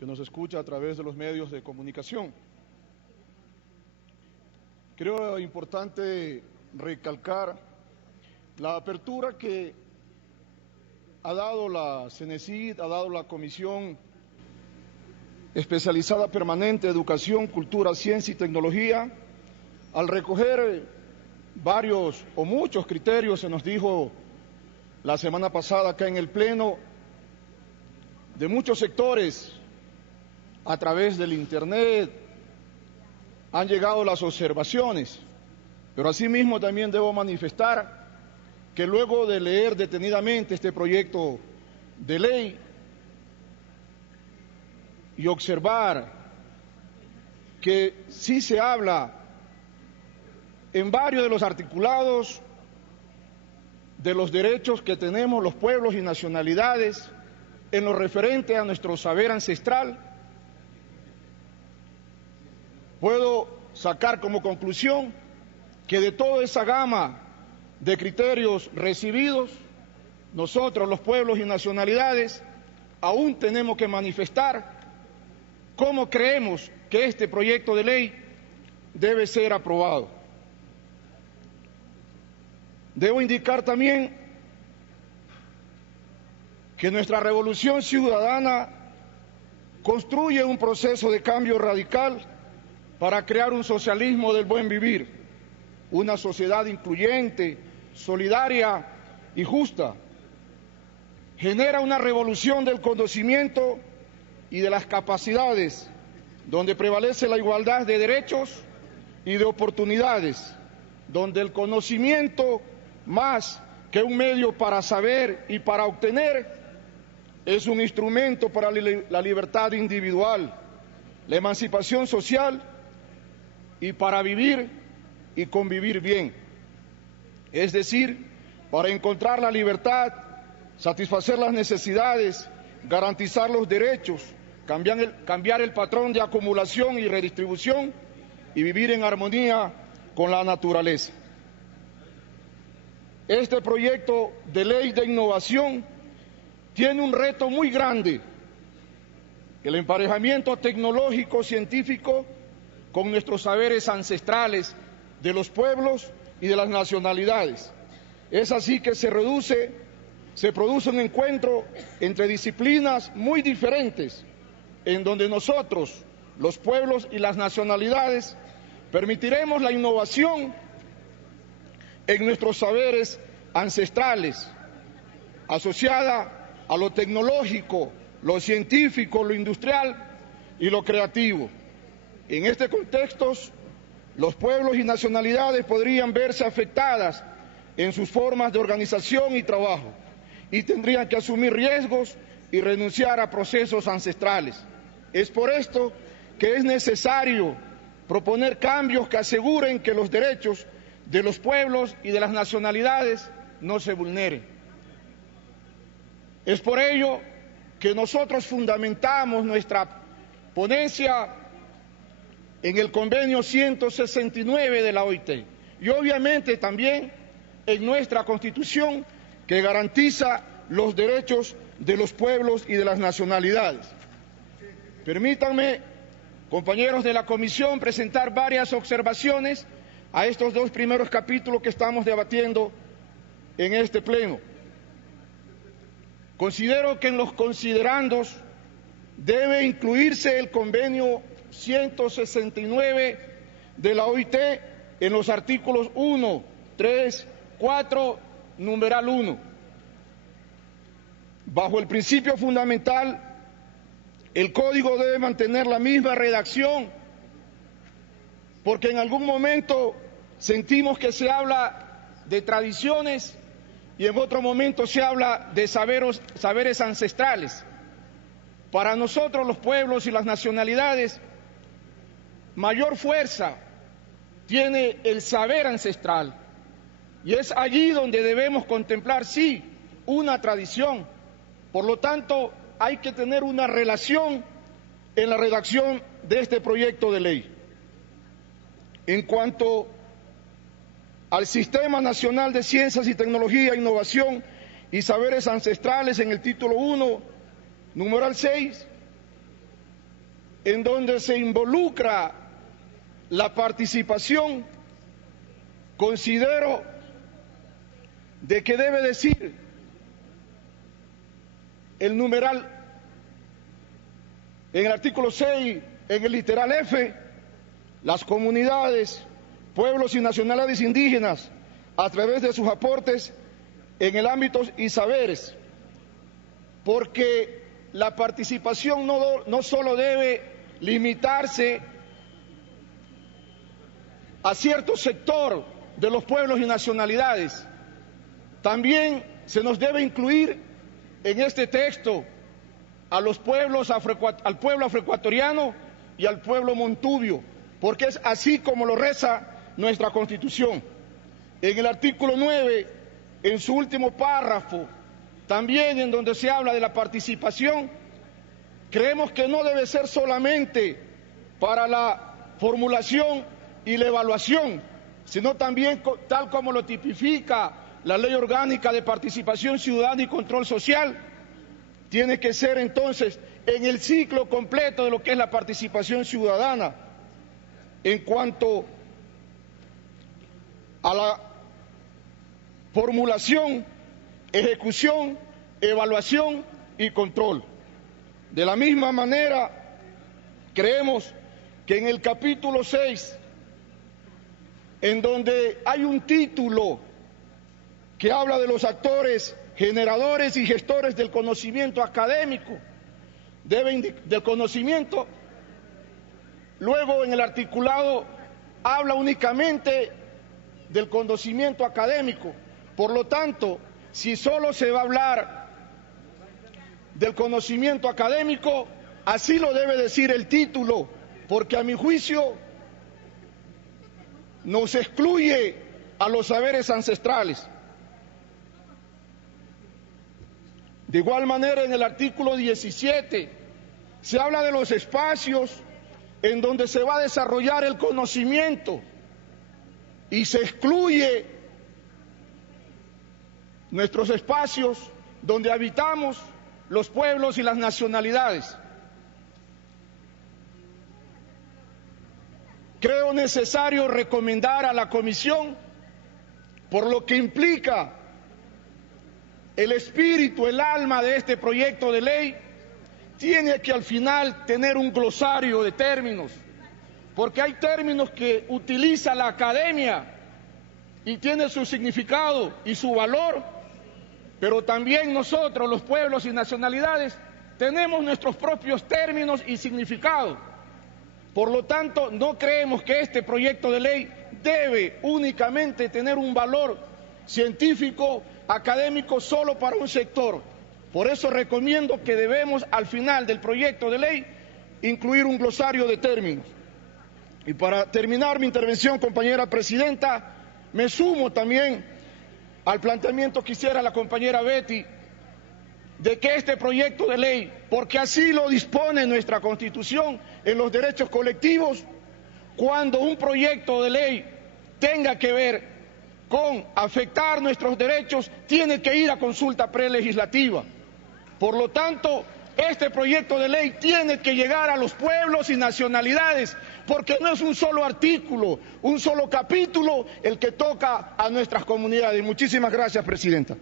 que nos escucha a través de los medios de comunicación. Creo importante recalcar la apertura que ha dado la CENESID, ha dado la Comisión Especializada Permanente de Educación, Cultura, Ciencia y Tecnología, al recoger varios o muchos criterios, se nos dijo la semana pasada acá en el Pleno, de muchos sectores a través del Internet, han llegado las observaciones, pero asimismo también debo manifestar que luego de leer detenidamente este proyecto de ley y observar que sí se habla en varios de los articulados de los derechos que tenemos los pueblos y nacionalidades en lo referente a nuestro saber ancestral, puedo sacar como conclusión que de toda esa gama de criterios recibidos, nosotros los pueblos y nacionalidades aún tenemos que manifestar cómo creemos que este proyecto de ley debe ser aprobado. Debo indicar también que nuestra revolución ciudadana construye un proceso de cambio radical para crear un socialismo del buen vivir, una sociedad incluyente, solidaria y justa. Genera una revolución del conocimiento y de las capacidades, donde prevalece la igualdad de derechos y de oportunidades, donde el conocimiento, más que un medio para saber y para obtener, es un instrumento para la libertad individual, la emancipación social y para vivir y convivir bien. Es decir, para encontrar la libertad, satisfacer las necesidades, garantizar los derechos, cambiar el patrón de acumulación y redistribución y vivir en armonía con la naturaleza. Este proyecto de ley de innovación tiene un reto muy grande, el emparejamiento tecnológico científico con nuestros saberes ancestrales de los pueblos y de las nacionalidades. Es así que se produce un encuentro entre disciplinas muy diferentes, en donde nosotros, los pueblos y las nacionalidades, permitiremos la innovación en nuestros saberes ancestrales, asociada a lo tecnológico, lo científico, lo industrial y lo creativo. En este contexto, los pueblos y nacionalidades podrían verse afectadas en sus formas de organización y trabajo y tendrían que asumir riesgos y renunciar a procesos ancestrales. Es por esto que es necesario proponer cambios que aseguren que los derechos de los pueblos y de las nacionalidades no se vulneren. Es por ello que nosotros fundamentamos nuestra ponencia en el convenio 169 de la OIT y obviamente también en nuestra Constitución, que garantiza los derechos de los pueblos y de las nacionalidades. Permítanme, compañeros de la Comisión, presentar varias observaciones a estos dos primeros capítulos que estamos debatiendo en este Pleno. Considero que en los considerandos debe incluirse el convenio 169 de la OIT en los artículos 1, 3, 4, numeral 1. Bajo el principio fundamental, el código debe mantener la misma redacción, porque en algún momento sentimos que se habla de tradiciones y en otro momento se habla de saberes ancestrales. Para nosotros, los pueblos y las nacionalidades, mayor fuerza tiene el saber ancestral, y es allí donde debemos contemplar, sí, una tradición. Por lo tanto, hay que tener una relación en la redacción de este proyecto de ley. En cuanto al Sistema Nacional de Ciencias y Tecnología, Innovación y Saberes Ancestrales, en el título 1, numeral 6, en donde se involucra la participación, considero de que debe decir el numeral en el artículo 6, en el literal F, las comunidades, pueblos y nacionalidades indígenas, a través de sus aportes en el ámbito y saberes, porque la participación no solo debe limitarse a cierto sector de los pueblos y nacionalidades, también se nos debe incluir en este texto a los pueblos al pueblo afroecuatoriano y al pueblo montubio, porque es así como lo reza nuestra Constitución. En el artículo 9, en su último párrafo, también en donde se habla de la participación, creemos que no debe ser solamente para la formulación y la evaluación, sino también tal como lo tipifica la Ley Orgánica de Participación Ciudadana y Control Social, tiene que ser entonces en el ciclo completo de lo que es la participación ciudadana, en cuanto a la formulación, ejecución, evaluación y control. De la misma manera, creemos que en el capítulo 6, en donde hay un título que habla de los actores generadores y gestores del conocimiento académico, del conocimiento, luego en el articulado habla únicamente del conocimiento académico. Por lo tanto, si solo se va a hablar del conocimiento académico, así lo debe decir el título, porque a mi juicio nos excluye a los saberes ancestrales. De igual manera, en el artículo 17 se habla de los espacios en donde se va a desarrollar el conocimiento y se excluye nuestros espacios donde habitamos los pueblos y las nacionalidades. Creo necesario recomendar a la Comisión, por lo que implica el espíritu, el alma de este proyecto de ley, tiene que al final tener un glosario de términos, porque hay términos que utiliza la academia y tiene su significado y su valor, pero también nosotros, los pueblos y nacionalidades, tenemos nuestros propios términos y significados. Por lo tanto, no creemos que este proyecto de ley debe únicamente tener un valor científico, académico, solo para un sector. Por eso recomiendo que debemos, al final del proyecto de ley, incluir un glosario de términos. Y para terminar mi intervención, compañera presidenta, me sumo también al planteamiento que hiciera la compañera Betty, de que este proyecto de ley, porque así lo dispone nuestra Constitución en los derechos colectivos, cuando un proyecto de ley tenga que ver con afectar nuestros derechos, tiene que ir a consulta prelegislativa. Por lo tanto, este proyecto de ley tiene que llegar a los pueblos y nacionalidades, porque no es un solo artículo, un solo capítulo el que toca a nuestras comunidades. Muchísimas gracias, presidenta.